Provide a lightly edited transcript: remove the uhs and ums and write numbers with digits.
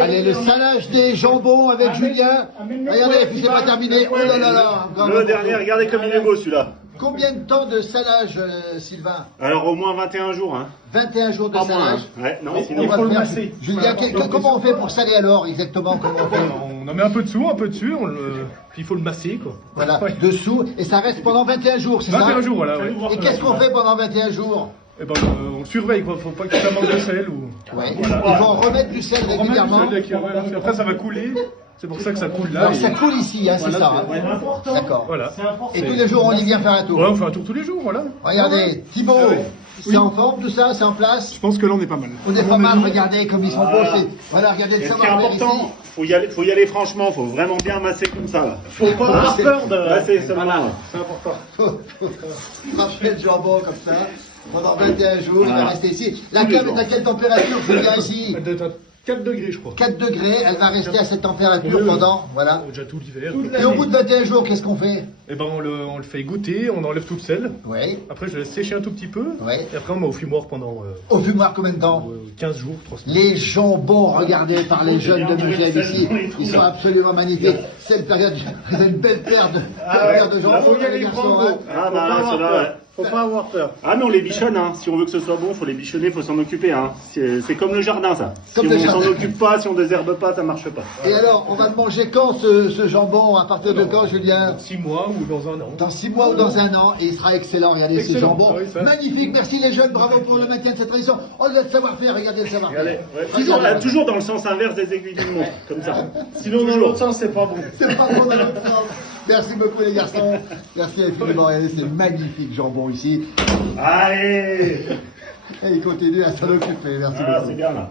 Allez, le salage des jambons avec Julien. Regardez, puis c'est pas terminé. Oh là là là. Le dernier, regardez comme il est beau celui-là. Combien de temps de salage, Sylvain? Alors au moins 21 jours. Hein. 21 jours de Pas moins, salage. hein. Ouais, non, sinon On il va faut le faire. masser. Julien, comment on fait pour saler alors exactement? Comment on fait? On en met un peu dessous, puis il faut le masser quoi. Voilà, Ouais. dessous, et ça reste pendant 21 jours, c'est ça? 21 jours, voilà. Ouais. Et qu'est-ce qu'on fait pendant 21 jours? Eh ben, on le surveille quoi, faut pas que ça manque de sel ou. Ouais. Il faut en remettre du sel régulièrement. Après ça va couler, c'est pour ça que ça coule là. Alors ça coule ici, hein, c'est Voilà, ça. c'est- Hein. D'accord. Voilà. Et tous les jours, on y vient faire un tour. Ouais, on fait un tour tous les jours, voilà. Regardez, Thibaut, Ah ouais. c'est en forme tout ça, c'est en place? Je pense que là on est pas mal. On est pas mal, regardez comme ils sont beaux. Voilà. Voilà, regardez le Et ce qui est savoir-faire ici. important, faut y aller franchement, faut vraiment bien masser comme ça. Là. Faut pas avoir peur de... Masser seulement. C'est important. Frapper le jambon comme ça. Pendant 21 jours, il va rester ici. La cave est à quelle température, Julien, ici? 4 degrés je crois. 4 degrés, elle va rester à cette température pendant, voilà. Déjà tout l'hiver. Et au bout de 21 jours, qu'est-ce qu'on fait? Eh ben on le fait goûter, on enlève tout le sel. Oui. Après je le laisse sécher un tout petit peu. Ouais. Et après on met au fumoir pendant Au fumoir, combien de temps? 15 jours, 3 semaines. Les jambons regardés par les jeunes de Megève ici, ils sont absolument magnifiques. Cette période, vous avez une belle paire de jambons. faut y aller les garçons, franco. hein. Ah bah là, ceux-là, ouais. Faut pas avoir peur. Ah mais on les bichonne, hein. Si on veut que ce soit bon, faut les bichonner, faut s'en occuper. Hein. C'est comme le jardin ça. Comme si le on jardin. s'en occupe pas, si on désherbe pas, ça marche pas. Et alors, on va le manger quand ce jambon? À partir de quand, Julien? 6 mois ou dans un an. Dans 6 mois ou dans un an, et il sera excellent. Regardez ce Excellent. jambon. Ah oui, ça. Magnifique, merci les jeunes, bravo pour le maintien de cette tradition. Oh, le savoir-faire, regardez le savoir-faire. Regardez, ouais. Toujours dans le sens inverse des aiguilles d'une montre, comme ça. Sinon dans l'autre sens c'est pas bon. C'est pas bon dans l'autre sens. Merci beaucoup les garçons. Merci infiniment. Regardez, c'est magnifique jambon ici. Allez. Et il continue à s'en occuper. Merci Ah, beaucoup. c'est bien là.